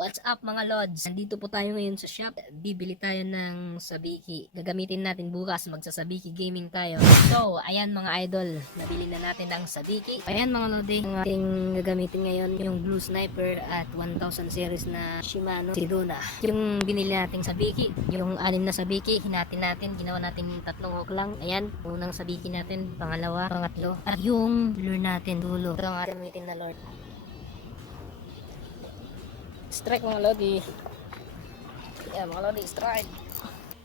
What's up mga lods? Nandito po tayo ngayon sa shop. Bibili tayo ng sabiki. Gagamitin natin bukas. Magsasabiki gaming tayo. So, ayan mga idol. Nabili na natin ang sabiki. Ayan mga lodi. Ang ating gagamitin ngayon yung Blue Sniper at 1000 series na Shimano Sidona. Yung binili nating sabiki. Yung anim na sabiki. Hinatin natin. Ginawa natin yung tatlong hook lang. Ayan. Unang sabiki natin. Pangalawa. Pangatlo. At yung lure natin dulo. Ito ang ating gamitin na lure. Strike mga lodi. Yan mga lodi, strike.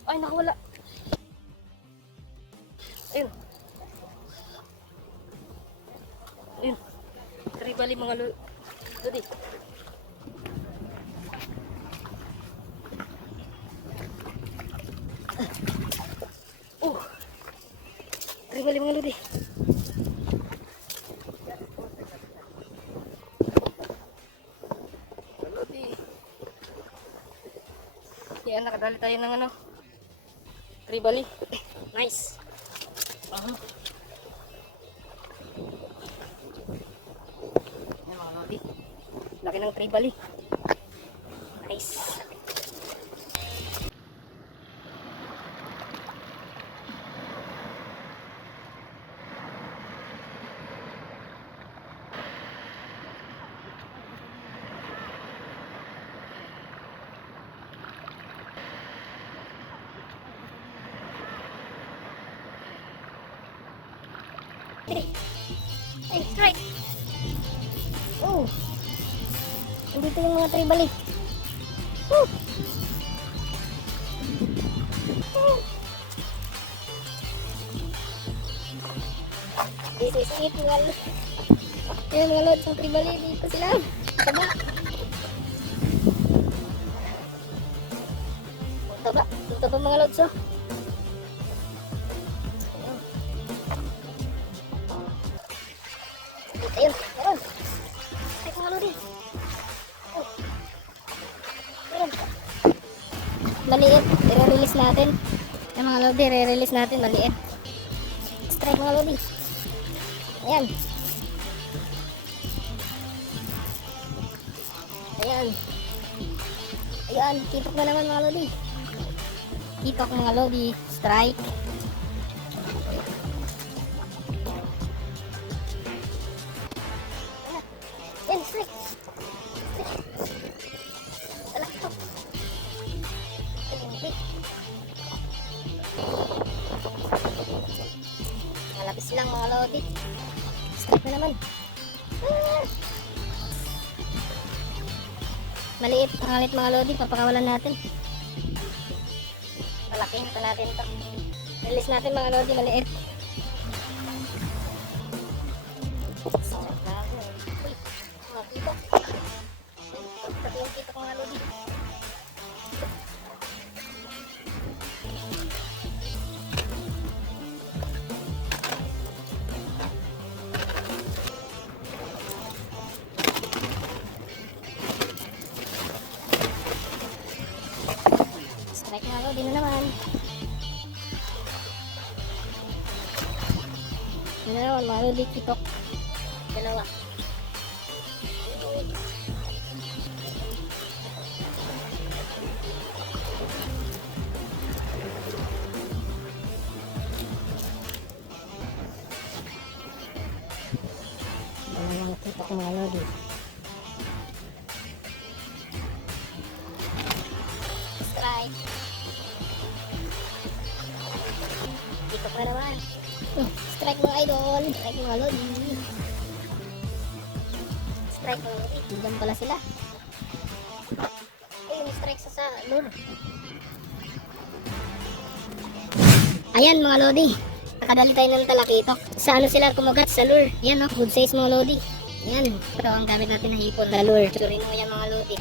Ay, nakawala. Ayun. Ayun. Tribali mga lo- lodi. Oh. Tribali mga. Lodi. Yan, nakadali tayo ng ano. Tribali. Nice. Aha. Yan mga lodi. Laki ng tribali. Nice. Ay, strike. Oh. Andito yung mga tribali. Woo. Oh. This is it, mga lod. Ayan mga lod, yung tribali. Dito sila. Taba. Oh, Taba. Taba mga lods, oh. Ayun, meron. Ay, mga lodi. Oh. Meron. Maliit. I-release natin. Yung mga lodi, re-release natin. Maliit. Strike mga lodi. Ayan. Ayan. Ayan, kitok na naman mga lodi. Kitok mga lodi. Strike. Malapis lang mga lodi. Strike na naman. Ah! Maliit, pangalit mga lodi, papakawalan natin. Palakihin pa natin to. Release natin mga lodi, maliit. Strike na ako kitok mga lodi. Strike na lodi na naman. Yun na naman, mga lodi, kitok. Dalawa. Dalawang kitok mga. Na naman. Strike mga idol. Strike mga lodi. Strike mga lodi. Diyan pala sila. Ayun, strike sa sa lure. Ayan mga lodi. Nakadali tayo ng talakitok. Sa ano sila kumagat sa lure. Yan no, good size mga lodi. Yan. Ito ang gamit natin ng hipon na lure. Turin mo yan mga lodi.